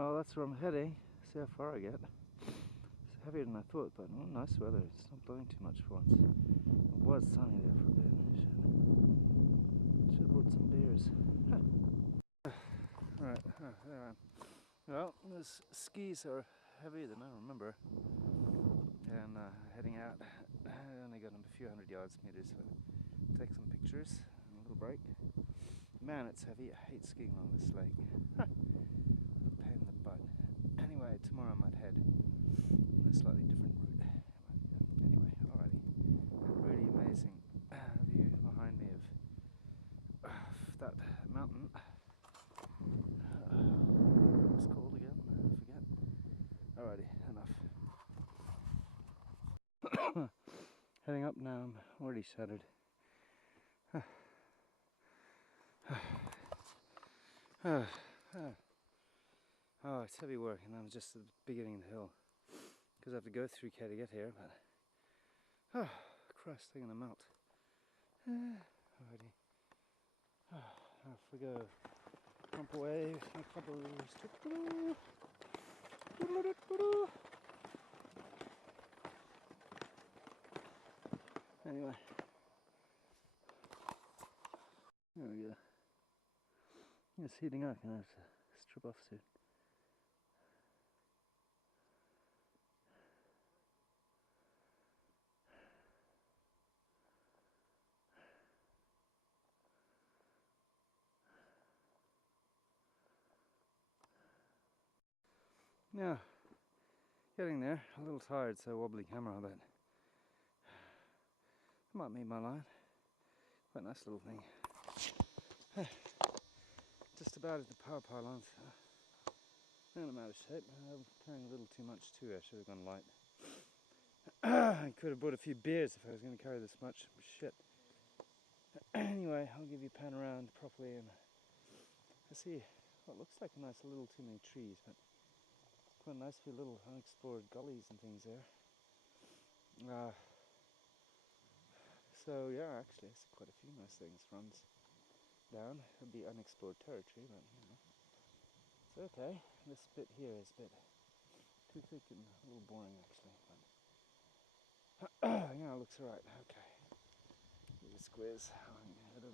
Oh, that's where I'm heading. See how far I get. It's heavier than I thought, but nice weather. It's not blowing too much for once. It was sunny there for a bit. Should have brought some beers. Right, there I am. Well, those skis are heavier than I remember. And heading out. I only got a few hundred meters, so take some pictures and a little break. Man, it's heavy. I hate skiing along this lake. Pain in the butt. Anyway, tomorrow I might head on a slightly different route. Anyway, alrighty. Really amazing view behind me of that mountain. What was called again? I forget. Alrighty, enough. Heading up now. I'm already shattered. Oh, it's heavy work, and I'm just at the beginning of the hill because I have to go through K to get here. But Christ, they're gonna melt. Alrighty. Off we go. Pump away. Anyway, there we go. It's heating up, and I have to strip off soon. Yeah, getting there. A little tired, so wobbly camera, but I might meet my line. Quite a nice little thing. Just about at the power pylons. And I'm out of shape. I'm carrying a little too much too. I should have gone light. I could have brought a few beers if I was going to carry this much. Shit. Anyway, I'll give you a pan around properly, and I see what looks like a nice little too many trees, but quite a nice few little unexplored gullies and things there. So yeah, actually I see quite a few nice things. Runs down. It'll be unexplored territory, but you know, it's okay. This bit here is a bit too thick and a little boring actually, but yeah, it looks alright. Okay. The squares. I'm gonna head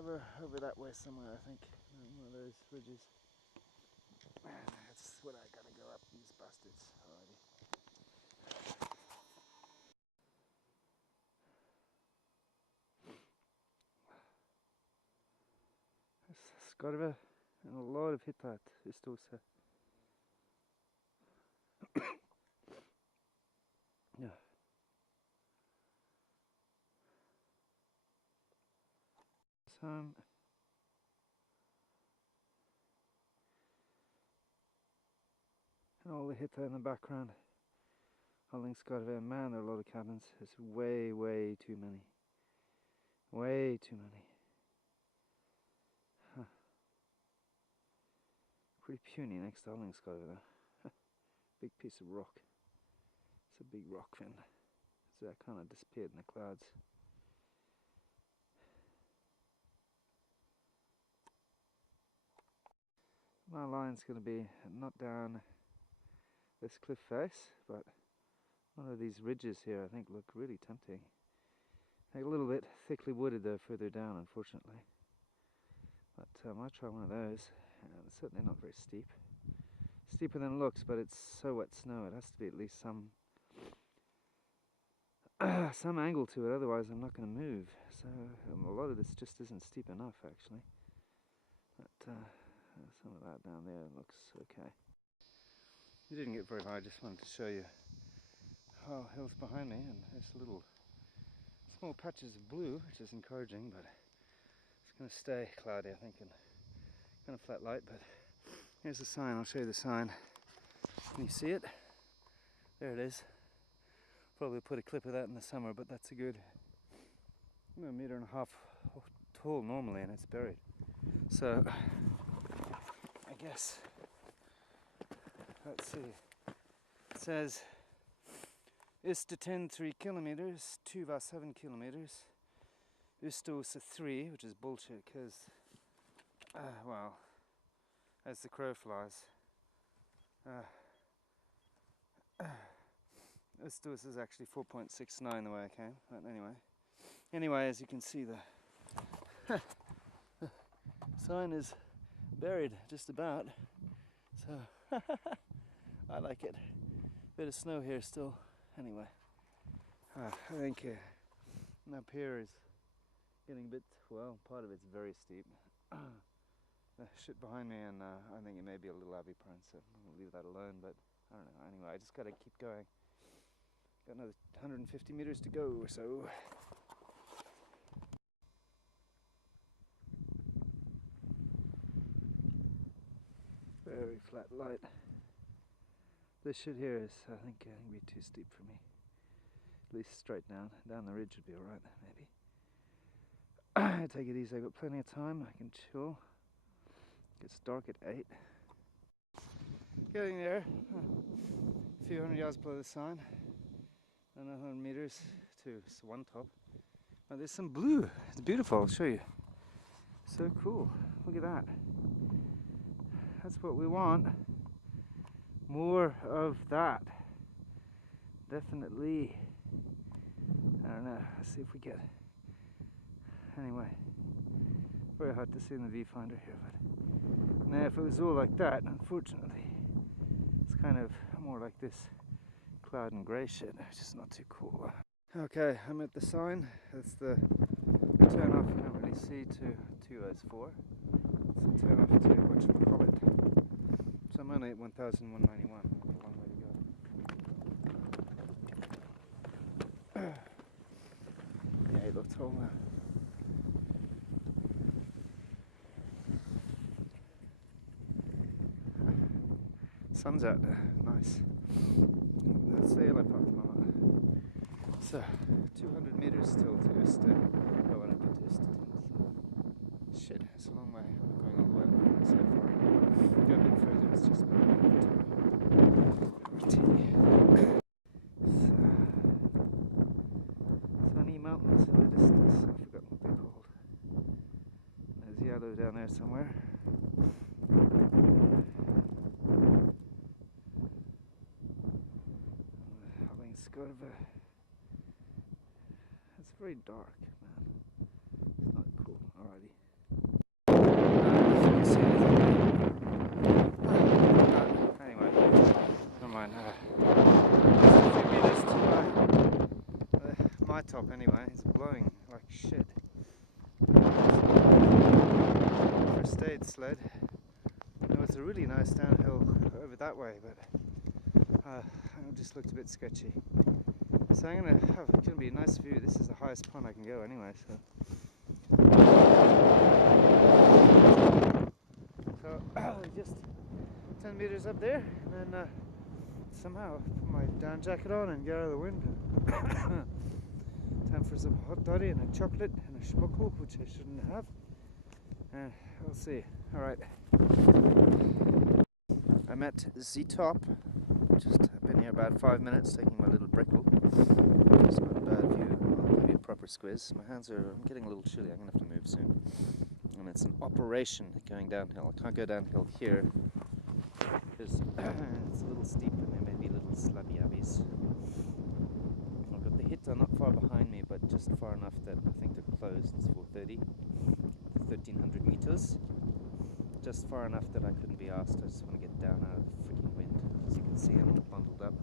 over that way somewhere, I think. One of those ridges. And that's what I gotta go up these bastards. Alrighty. Skarve and a lot of Hittite ustaoset. Yeah. Some and all the Hittite in the background. Holding Skarve. Man, there are a lot of cabins. It's way too many. Way too many. Huh. Pretty puny next to holding Skarve though. Big piece of rock. It's a big rock fin. So that kind of disappeared in the clouds. My line's going to be not down this cliff face, but one of these ridges here I think look really tempting. A little bit thickly wooded though further down, unfortunately. But I might try one of those. It's certainly not very steep. Steeper than it looks, but it's so wet snow it has to be at least some angle to it, otherwise I'm not going to move. So a lot of this just isn't steep enough actually. But some of that down there looks okay. You didn't get very high, I just wanted to show you how hills behind me, and there's little small patches of blue, which is encouraging, but it's going to stay cloudy I think, and kind of flat light. But here's the sign. I'll show you the sign. Can you see it? There it is. Probably put a clip of that in the summer, but that's a good 1.5 meters tall normally, and it's buried. So I guess, let's see. It says Ustaten 3 kilometers, Tuva 7 kilometers, ustaoset 3, which is bullshit because, well, as the crow flies, This is actually 4.69 the way I came, but anyway, as you can see, the sign is buried just about, so I like it. Bit of snow here still. Anyway, I think up here is getting a bit, well, part of it's very steep. The shit behind me, and I think it may be a little abbey prone, so we'll leave that alone, but I don't know. Anyway, I just gotta keep going. Got another 150 meters to go or so. Very flat light. This shit here is, I think, be too steep for me. At least straight down. Down the ridge would be alright, maybe. Take it easy, I've got plenty of time. I can chill. Gets dark at 8. Getting there. A few hundred yards below the sign. Another 100 meters to one top. Oh, there's some blue. It's beautiful. I'll show you. So cool. Look at that. That's what we want. More of that. Definitely. I don't know. Let's see if we get. Anyway, very hard to see in the viewfinder here, but now if it was all like that, unfortunately, it's kind of more like this cloud and grey shit, which is not too cool. Okay, I'm at the sign. That's the turn off. You can't really see to 204. It's a turn off to whatchamacallit. So I'm only at 1,191. A long way to go. Yeah, he looks tall now. Sun's out there, nice. That's the yellow part of Mama. So, 200 meters still to unedited. Shit, it's a long way. I'm not going all the way so far. Go a bit further, it's just about sunny mountains in the distance. I've forgotten what they're called. There's yellow down there somewhere. It's very dark, man. It's not cool. Alrighty. Anyway, never mind. A few meters to my top anyway. It's blowing like shit. First aid sled. It was a really nice downhill over that way, but it just looked a bit sketchy. So I'm going to have, it's going to be a nice view. This is the highest point I can go anyway, so just 10 meters up there, and then somehow put my down jacket on and get out of the wind. Time for some hot toddy and a chocolate and a schmuckle, which I shouldn't have. And we'll see. Alright. I'm at the top. Just been here about 5 minutes, taking my little brickle. It's not a bad view. I'll give you a proper squiz. My hands are, I'm getting a little chilly. I'm going to have to move soon. And it's an operation going downhill. I can't go downhill here because it's a little steep and there may be little slabby abbeys. I've got the Hitta not far behind me, but just far enough that I think they're closed. It's 4:30, 1,300 meters. Just far enough that I couldn't be asked. I just want to get down out of the freaking wind. As you can see, I'm all bundled up.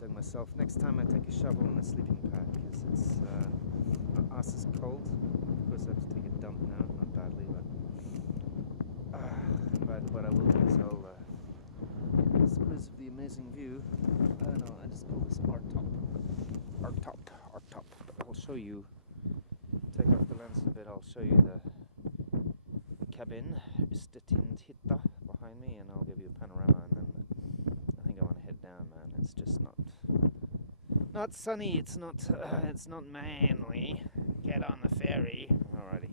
Dug myself. Next time I take a shovel and a sleeping bag because it's my ass is cold. Of course, I have to take a dump now, not badly, but what I will do is I'll squeeze the amazing view. I don't know. I just call this art top. But I'll show you. Take off the lens a bit. I'll show you the cabin, ustaoset Hitta behind me, and I'll give you a panorama, and then I think I want to head down, man. It's just not sunny, it's not manly. Get on the ferry. Alrighty.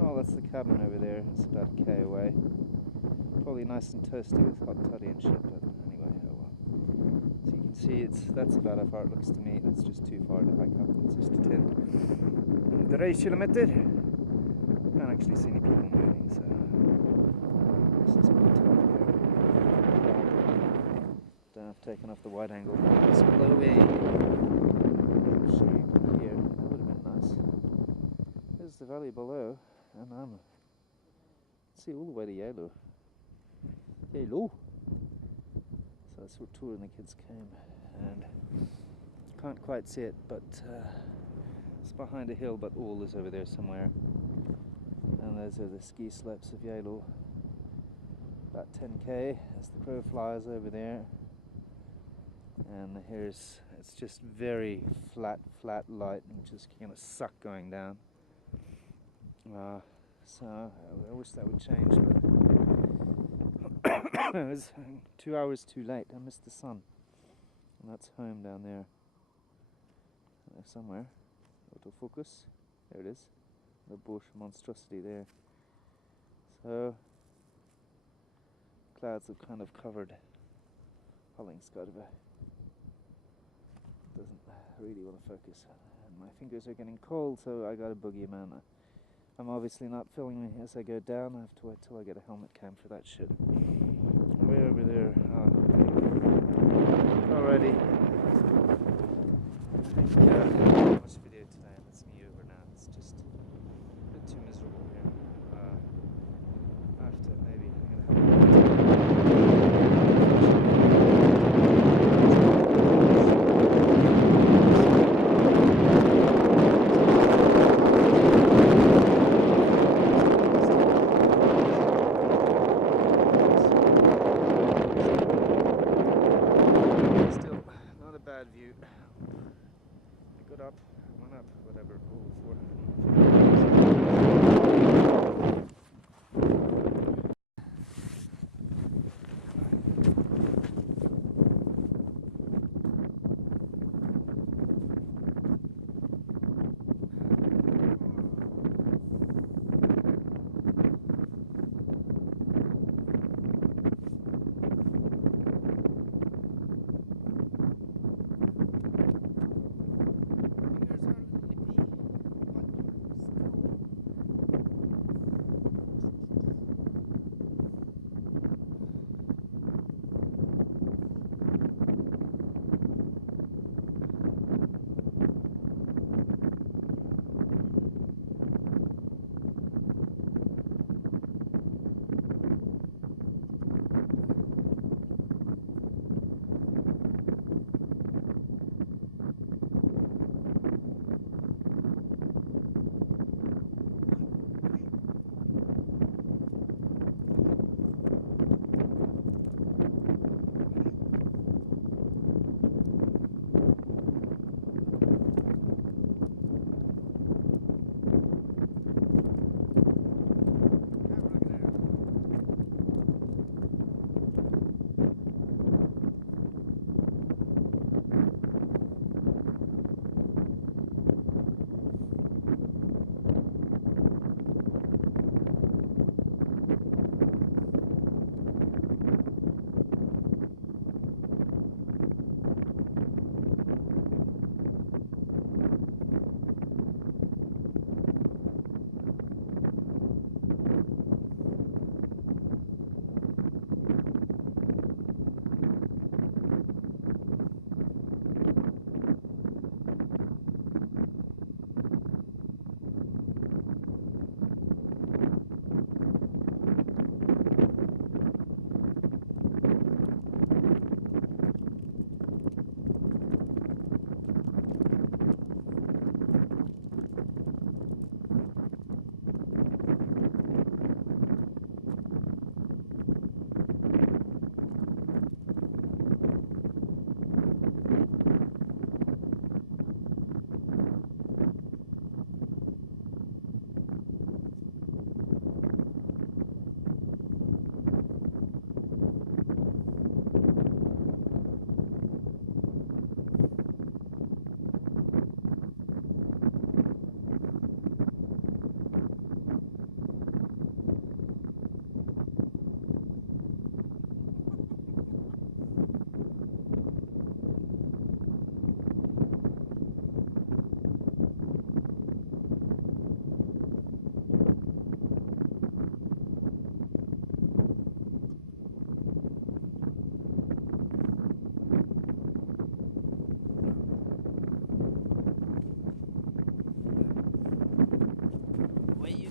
Oh, that's the cabin over there. It's about a K away. Probably nice and toasty with hot toddy and shit, but anyway, oh well. So you can see that's about how far it looks to me. That's just too far to hike up. It's just a 3 kilometer. Can't actually see any people moving, so this is pretty tough. I've taken off the wide angle. It's blowing. I'm sure you can hear. That would have been nice. There's the valley below, and I'm see all the way to Yellow. Yellow. So that's what tour and the kids came, and can't quite see it, but it's behind a hill, but all is over there somewhere. And those are the ski slopes of Yellow. About 10k as the crow flies over there. And here's, it's just very flat light and just kind of suck going down. So I wish that would change, but it was 2 hours too late. I missed the sun. And that's home down there. Somewhere. Autofocus. There it is. The bush monstrosity there. So clouds have kind of covered Hallingskarvet. Doesn't really want to focus, and my fingers are getting cold, so I got a boogeyman. I'm obviously not filming as I go down. I have to wait till I get a helmet cam for that shit. Way over there. Alrighty. I think much video today. That's me over now. It's just a bit too miserable here. I have to maybe. View. I got up, went up, whatever, all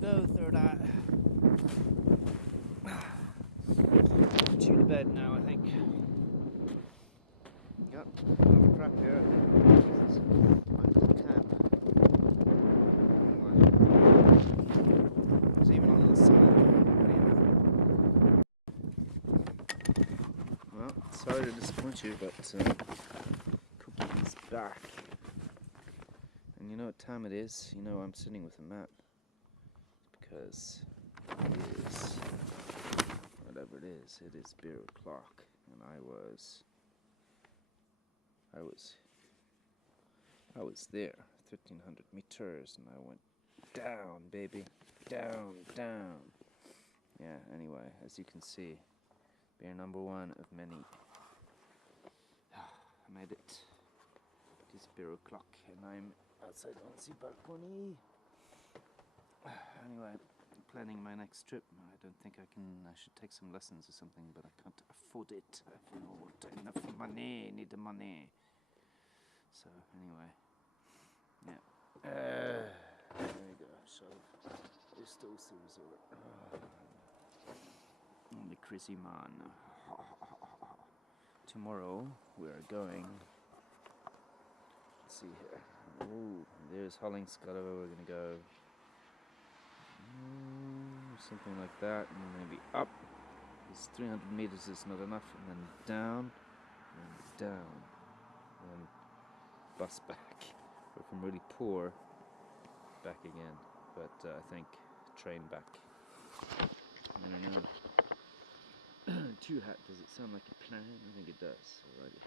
you go, third eye. Put you to bed now, I think. Yep, enough crap here. This is my little camp. There's even a little sign. Well, sorry to disappoint you, but Cookie is back. And you know what time it is? You know I'm sitting with a map. Because it is, whatever it is beer o'clock. And I was there, 1,300 meters, and I went down, baby, down. Yeah, anyway, as you can see, beer number one of many. I made it. It is beer o'clock, and I'm outside on the balcony. Anyway, planning my next trip. I don't think I should take some lessons or something, but I can't afford it. I've not enough money, need the money. So, anyway, yeah. There we go, so, ustaoset resort. The crazy man. Tomorrow, we are going, let's see here. Oh, there's Hollingscott, we're gonna go. Something like that, and then maybe up. This 300 meters is not enough, and then down, and then bus back. Or if I'm really poor, back again. But I think train back. I don't know. Too hot. Does it sound like a plan? I think it does. Alrighty.